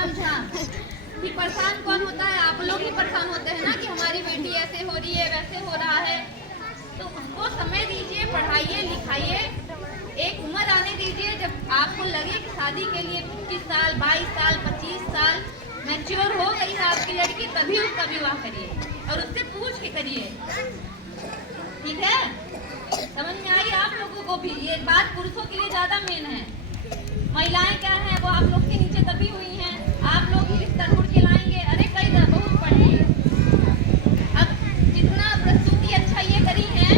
श्रीराम झा कि परेशान कौन होता है? आप लोग ही परेशान होते हैं ना कि हमारी बेटी ऐसे हो रही है, वैसे हो रहा है। तो उसको समय दीजिए, पढ़ाइए, लिखाइए। एक उम्र आने दीजिए जब आपको लगे कि शादी के लिए 21 साल, 22 साल, 25 साल मैच्योर हो गई है आपकी लड़की, तभी उसका विवाह करिए और उससे पूछ के करिए। ठीक है? समझ में आई आप लोगों को भी? ये बात पुरुषों के लिए ज्यादा मेन है। महिलाएं क्या है, वो आप लोग के नीचे दबी हुई हैं। आप लोग ही रिश्ता ढूंढ के लाएंगे। अरे कई बहुत पढ़ी, अब जितना प्रस्तुति अच्छा ये करी है,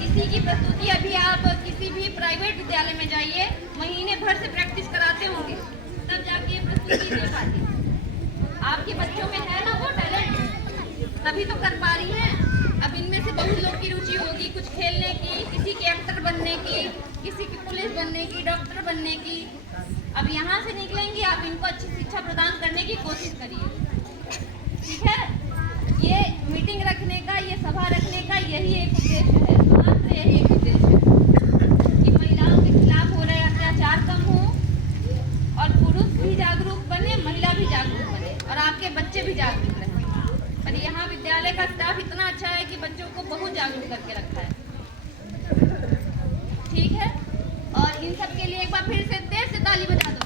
किसी की प्रस्तुति अभी आप किसी भी प्राइवेट विद्यालय में जाइए, महीने भर से प्रैक्टिस कराते होंगे, तब जाके ये प्रस्तुति दे पाती। आपके बच्चों में है ना वो टैलेंट, तभी तो कर पा रही हैं। अब इनमें से बहुत लोग की रुचि होगी कुछ खेलने की, किसी के एक्टर बनने की, किसी की पुलिस बनने की, डॉक्टर बनने की। अब यहाँ से निकलेंगी, आप इनको अच्छी शिक्षा प्रदान करने की कोशिश करिए। ठीक है? ये मीटिंग रखने का, ये सभा रखने का यही एक उद्देश्य है, मात्र यही एक उद्देश्य है कि महिलाओं के खिलाफ हो रहे अत्याचार कम हो और पुरुष भी जागरूक बने, महिला भी जागरूक बने और आपके बच्चे भी जागरूक रहे। पर यहाँ विद्यालय का स्टाफ इतना अच्छा है कि बच्चों को बहुत जागरूक करके रखा है। ठीक है? और इन सब के लिए एक बार फिर से देर से ताली बजा दो।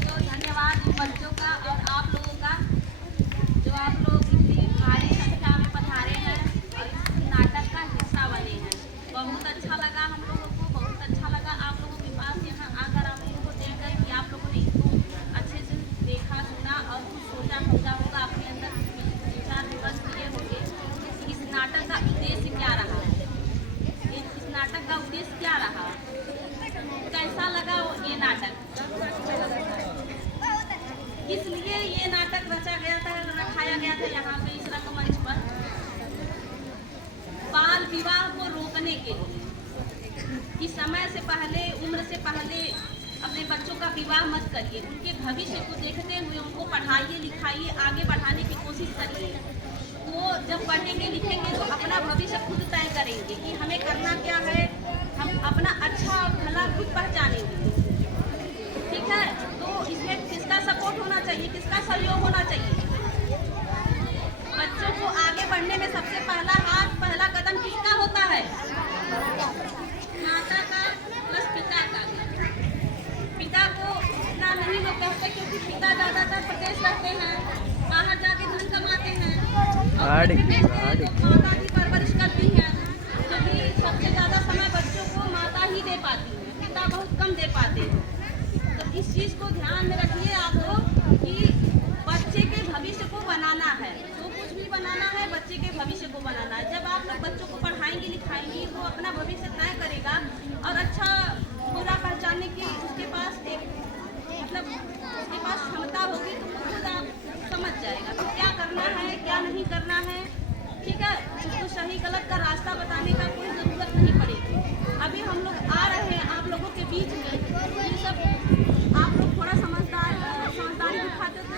तो धन्यवाद बच्चों का और आप लोगों का, जो आप लोग इतनी भारी संख्या में पधारे हैं और इस नाटक का हिस्सा बने हैं। बहुत अच्छा लगा हम लोगों को, बहुत अच्छा लगा आप लोगों के पास यहाँ आकर आप लोगों को देखकर कि आप लोगों ने इसको अच्छे से देखा, सुना और कुछ सोचा समझा होगा, अपने अंदर विचार विमर्श किए होंगे। इस नाटक का उद्देश्य क्या रहा है, इस नाटक का उद्देश्य क्या रहा, कैसा लगा ये नाटक, इसलिए ये नाटक रचा गया था, रखाया गया था यहाँ पे इस रंगमंच पर, बाल विवाह को रोकने के लिए कि समय से पहले, उम्र से पहले अपने बच्चों का विवाह मत करिए। उनके भविष्य को देखते हुए उनको पढ़ाइए, लिखाइए, आगे बढ़ाने की कोशिश करिए। वो जब पढ़ेंगे लिखेंगे तो अपना भविष्य खुद तय करेंगे कि हमें करना क्या है, हम अपना अच्छा भला खुद पहचानेंगे। ठीक है? तो इसमें किसका सपोर्ट होना चाहिए, किसका सहयोग होना चाहिए? बच्चों को आगे बढ़ने में सबसे पहला हाथ, पहला कदम किसका होता है? माता का प्लस पिता का। पिता को इतना नहीं लोग कहते क्योंकि पिता ज्यादातर प्रदेश रहते हैं, बाहर जाके धन कमाते हैं और माता की परवरिश करती है, क्योंकि सबसे ज्यादा समय बच्चों को माता ही दे पाती है, पिता बहुत कम दे पाते हैं। तो इस चीज को ध्यान में रखिए आप लोग कि बच्चे के भविष्य को बनाना है, जो कुछ भी बनाना है बच्चे के भविष्य को बनाना है। जब आप लोग बच्चों को पढ़ाएंगे लिखाएंगे, वो अपना भविष्य तय करेगा और अच्छा बुरा पहचानने की उसके पास एक मतलब उसके पास क्षमता होगी, तो वो खुद आप समझ जाएगा तो क्या करना है क्या नहीं करना है। ठीक है? उसको सही गलत का रास्ता बताने का कोई ज़रूरत नहीं पड़ेगी। अभी हम लोग आ रहे हैं आप लोगों के बीच में, ये सब आप लोग थोड़ा समझदारी दिखाते तो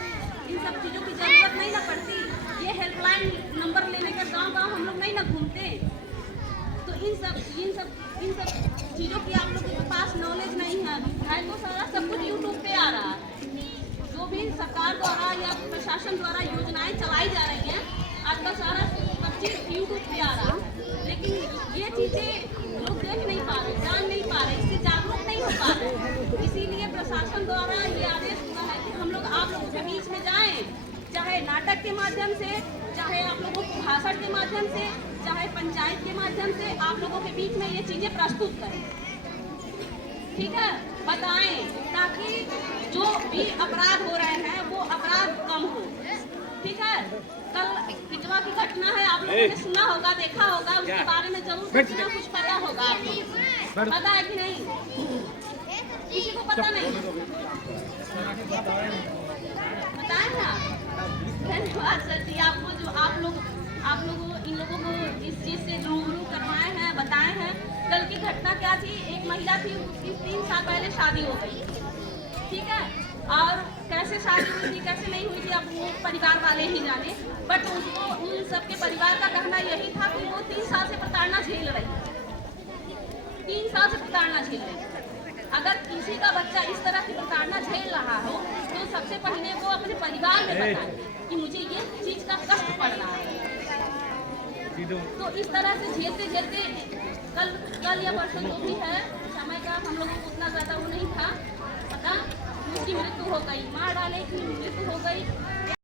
इन सब चीज़ों की ज़रूरत नहीं ना पड़ती। ये हेल्पलाइन नंबर लेने के गाँव हम लोग नहीं ना घूमते। तो इन सब चीज़ों की आप लोगों के पास नॉलेज नहीं है तो सारा सब कुछ यूट्यूब पे आ रहा है। जो भी सरकार द्वारा या प्रशासन द्वारा योजनाएं चलाई जा रही हैं, आजकल सारा सब चीज़ यूट्यूब पे आ रहा है, लेकिन ये चीज़ें लोग देख नहीं पा रहे, जान नहीं पा रहे, इससे जागरूक नहीं हो पा रहे। इसीलिए प्रशासन द्वारा ये आदेश हुआ है कि हम लोग आप लोगों के बीच में जाएँ, चाहे नाटक के माध्यम से, चाहे आप लोगों को भाषण के माध्यम से, चाहे पंचायत के माध्यम से आप लोगों के बीच में ये चीज़ें प्रस्तुत करें। ठीक है? बताएं ताकि जो भी अपराध हो रहे हैं वो अपराध कम हो। ठीक है? कल पिटवा की घटना है, आप लोगों ने सुना होगा, देखा होगा, उसके बारे में जरूर कुछ पता होगा आप लोगों को। पता है कि नहीं? किसी को पता नहीं? बताएं ना। धन्यवाद सर जी, आपको जो आप लोगों इन लोगों को इस चीज़ से रूबरू करवाए हैं, बताए हैं। कल की घटना क्या थी, एक महिला थी, उसकी 3 साल पहले शादी हो गई। ठीक है? और कैसे शादी हुई थी कैसे नहीं हुई थी अब वो परिवार वाले ही जाने, बट उसको उन सबके परिवार का कहना यही था कि वो 3 साल से प्रताड़ना झेल रही। 3 साल से प्रताड़ना झेल रही है। अगर किसी का बच्चा इस तरह की प्रताड़ना झेल रहा हो तो सबसे पहले वो अपने परिवार में बताए कि मुझे ये चीज का कष्ट पड़ रहा है। तो इस तरह से झेलते झेलते कल या परसों जो भी है समय का हम लोगों को उतना ज़्यादा वो नहीं था पता, उसकी मृत्यु हो गई, मार डाले की मृत्यु हो गई।